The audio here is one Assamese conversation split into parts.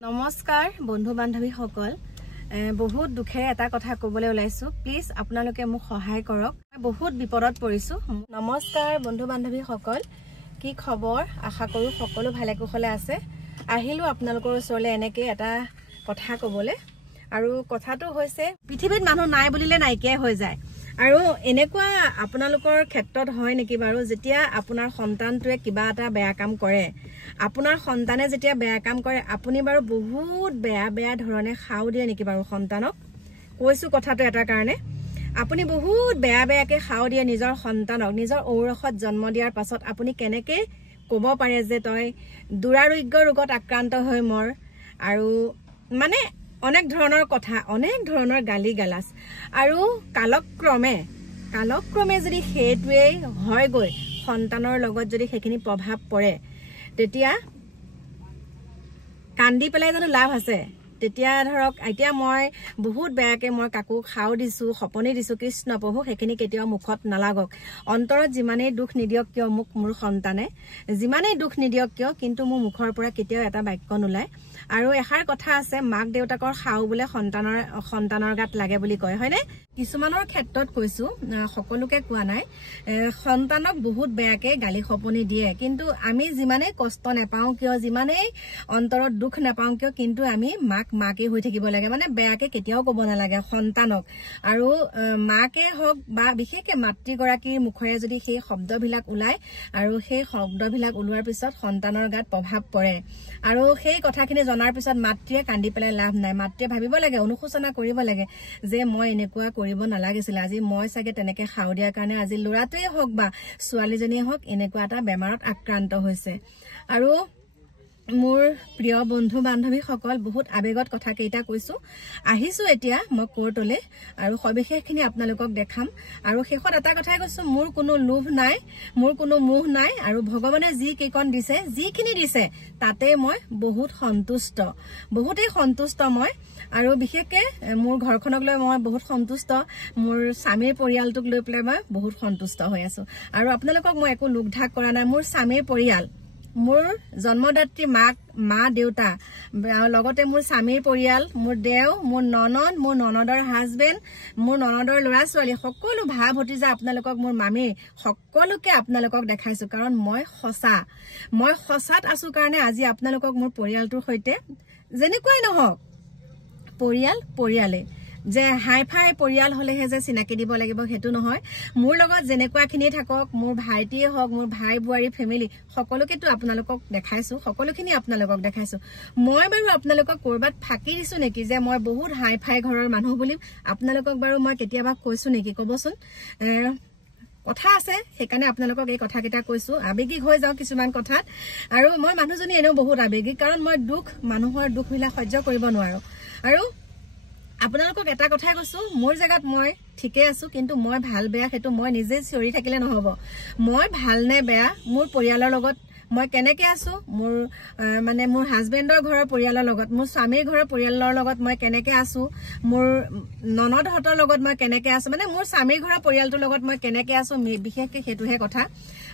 নমস্কাৰ বন্ধু বান্ধৱী সকল বহুত দুখেৰে এটা কথা ক'বলৈ ওলাইছো প্লিজ আপোনালোকে মোক সহায় কৰক মই বহুত বিপদত পৰিছো নমস্কাৰ বন্ধু বান্ধৱী সকল কি খবৰ আশা কৰো সকলো ভালে কুশলে আছে আহিলো আপোনালোকৰ ওচৰলৈ এনেকৈ এটা কথা ক'বলৈ আৰু কথাটো হৈছে পৃথিৱীত মানুহ নাই বুলিলে নাইকিয়া হৈ যায় আৰু এনেকুৱা আপোনালোকৰ ক্ষেত্ৰত হয় নেকি বাৰু যেতিয়া আপোনাৰ সন্তানটোৱে কিবা এটা বেয়া কাম কৰে আপোনাৰ সন্তানে যেতিয়া বেয়া কাম কৰে আপুনি বাৰু বহুত বেয়া ধৰণে খাও দিয়ে নেকি বাৰু সন্তানক কৈছো কথাটো এটা কাৰণে আপুনি বহুত বেয়াকে খাও দিয়ে নিজৰ সন্তানক নিজৰ ঔৰসত জন্ম দিয়াৰ পাছত আপুনি কেনেকৈ ক'ব পাৰে যে তই দুৰাৰোগ্য ৰোগত আক্ৰান্ত হৈ মৰ আৰু মানে অনেক ধৰণৰ কথা অনেক ধৰণৰ গালি গালাস আৰু কালক্ৰমে যদি হেতুৱে হয় গৈ সন্তানৰ লগত যদি হেখিনি প্ৰভাৱ পৰে তেতিয়া কান্দি পেলাই জানো লাভ আছে তেতিয়া ধৰক এতিয়া মই বহুত বেয়াকে মই কাকু খাও দিছো সপনি দিছো কৃষ্ণ প্ৰভু হেখিনি কেতিয়াও মুখত নালাগক অন্তৰত যিমানেই দুখ নিদিয়ক কিয় মোক মোৰ সন্তানে যিমানেই দুখ নিদিয়ক কিয় কিন্তু মোৰ মুখৰ পৰা কেতিয়াও এটা বাক্য নোলায় আৰু এষাৰ কথা আছে মাক দেউতাকৰ খাও বুলে সন্তানৰ গাত লাগে বুলি কয় হয়নে কিছুমানৰ ক্ষেত্ৰত কৈছো সকলোকে কোৱা নাই সন্তানক বহুত বেয়াকে গালি সপনি দিয়ে কিন্তু আমি যিমানেই কষ্ট নাপাও কিয় যিমানেই অন্তৰত দুখ নাপাও কিয় কিন্তু আমি মাকে হৈ থাকিব লাগে মানে বেয়াকে কেতিয়াও ক'ব নালাগে সন্তানক আৰু মাকে হওক বা বিশেষকে মাতৃগৰাকীৰ মুখৰে যদি সেই শব্দবিলাক ওলায় আৰু সেই শব্দবিলাক ওলোৱাৰ পিছত সন্তানৰ গাত প্ৰভাৱ পৰে আৰু সেই কথাখিনি জনাৰ পিছত মাতৃয়ে কান্দি পেলাই লাভ নাই মাতৃয়ে ভাবিব লাগে অনুশোচনা কৰিব লাগে যে মই এনেকুৱা কৰিব নালাগিছিল আজি মই চাগে তেনেকে খাও দিয়াৰ কাৰণে আজি ল'ৰাটোৱে হওক বা ছোৱালীজনীয়ে হওক এনেকুৱা এটা বেমাৰত আক্ৰান্ত হৈছে আৰু মোৰ প্ৰিয় বন্ধু বান্ধৱী সকল বহুত আবেগত কথা কেইটা কৈছো আহিছো এতিয়া মই কোৰ্টলৈ আৰু সবিশেষখিনি আপোনালোকক দেখাম আৰু শেষত এটা কথাই কৈছো মোৰ কোনো লোভ নাই মোৰ কোনো মোহ নাই আৰু ভগৱানে যি কেইকণ দিছে যিখিনি দিছে তাতে মই বহুত সন্তুষ্ট বহুতেই সন্তুষ্ট মই আৰু বিশেষকে মোৰ ঘৰখনক লৈ মই বহুত সন্তুষ্ট মোৰ স্বামীৰ পৰিয়ালটোক লৈ পেলাই মই বহুত সন্তুষ্ট হৈ আছো আৰু আপোনালোকক মই একো লোকধাক কৰা নাই মোৰ স্বামীৰ পৰিয়াল মোৰ জন্মদাত্ৰী মা দেউতা লগতে মোৰ স্বামীৰ পৰিয়াল মোৰ দেও মোৰ ননদ মোৰ ননদৰ হাজবেণ্ড মোৰ ননদৰ ল'ৰা ছোৱালী সকলো ভা ভতিজা আপোনালোকক মোৰ মামী সকলোকে আপোনালোকক দেখাইছো কাৰণ মই সঁচাত আছো কাৰণে আজি আপোনালোকক মোৰ পৰিয়ালটোৰ সৈতে যেনেকুৱাই নহওক পৰিয়ালে যে হাইফাই পৰিয়াল হলেহে যে চিনাকি দিব লাগিব হেতু নহয় মোৰ লগত যেনেকুৱাখিনি থাকক মোৰ ভাইটিয়ে হওক মোৰ ভাই বুৱাৰী ফেমিলি সকলোকেতো আপোনালোকক দেখাইছো সকলোখিনি আপোনালোকক দেখাইছো মই বাৰু আপোনালোকক কৰবাত ফাকি দিছো নেকি যে মই বহুত হাইফাই ঘৰৰ মানুহ বুলি আপোনালোকক বাৰু মই কেতিয়াবা কৈছো নেকি কবচোন কথা আছে সেইকাৰণে আপোনালোকক এই কথা কেইটা কৈছো আবেগিক হৈ যাও কিছুমান কথাত আৰু মই মানুহজনী এনেও বহুত আবেগিক কাৰণ মই মানুহৰ দুখবিলাক সহ্য কৰিব নোৱাৰো আৰু আপোনালোকক এটা কথাই কৈছো মোৰ জায়গাত মই ঠিকে আছো কিন্তু মই ভাল বেয়া হেতু মই নিজে চিঞৰি থাকিলে নহব মই ভাল নে বেয়া মোৰ পৰিয়ালৰ লগত মই কেনেকে আছো মোৰ মানে মোৰ হাজবেণ্ডৰ ঘৰৰ পৰিয়ালৰ লগত মোৰ স্বামীৰ ঘৰৰ পৰিয়ালৰ লগত মই কেনেকে আছো মোৰ ননদহঁতৰ লগত মই কেনেকে আছো মানে মোৰ স্বামীৰ ঘৰৰ পৰিয়ালটোৰ লগত মই কেনেকে আছো বিশেষকে হেতুহে কথা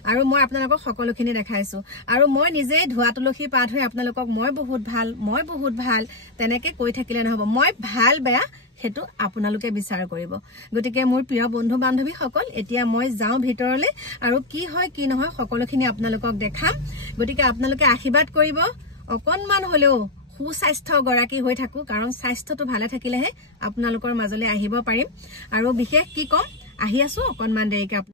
আৰু মই আপোনালোকক সকলোখিনি দেখাইছো আৰু মই নিজে ধোৱা তুলসী পাত হৈ আপোনালোকক মই বহুত ভাল তেনেকে কৈ থাকিলে নহব মই ভাল বেয়া হেতু আপোনালোকে বিচাৰ কৰিব গতিকে মোৰ প্ৰিয় বন্ধু বান্ধৱী সকল এতিয়া মই যাও ভিতৰলৈ আৰু কি হয় কি নহয় সকলোখিনি আপোনালোকক দেখাম গতিকে আপোনালোকে আশীৰ্বাদ কৰিব অকনমান হলেও সুস্বাস্থ্য গৰাকী হৈ থাকো কাৰণ স্বাস্থ্যটো ভালে থাকিলেহে আপোনালোকৰ মাজলৈ আহিব পাৰিম আৰু বিশেষ কি কম আহি আছো অকনমান দেৰিকে